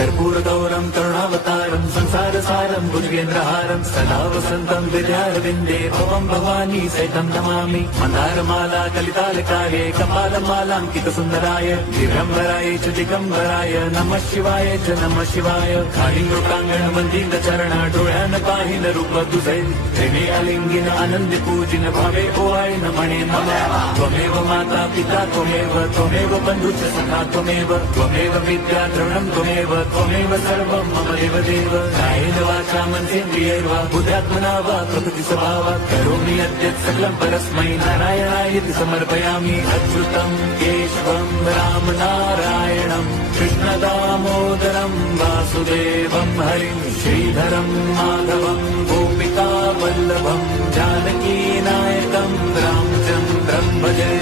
कर्पूरगौरं करुणावतारं संसारसारं भुजगेन्द्रहारं सदा वसन्तं विद्यारविन्दे भवं भवानी सहितं नमामि। मन्दारमाला कलितालकाये कपालमालाङ्कितसुन्दराय दिगम्बराय च दिगम्बराय नमः शिवाय च नमः शिवाय। काळिंगृतांगण वंदित चरण डोळ्यान पाहिन रूप तुझे प्रेमे अलिंगिन आनंद पूजिन भावे ओवाळीन म्हणे नमः। त्वमेव माता पिता त्वमेव बंधुच सखा त्वमेव विद्या द्रवणं त्वमेव सर्वं मम देव कायेन वाचा मनसेन्द्रियैर्वा बुद्ध्यात्मना वा प्रकृति स्वभावात् करोमि यद्यत् सकलं परस्मै नारायणायति समर्पयामि। अच्युतं केशवं राम नारायणं कृष्णदामोदरं वासुदेवं हरिं श्रीधरं माधवं गोपिका वल्लभं जानकी नायकं रामचन्द्रं भजे।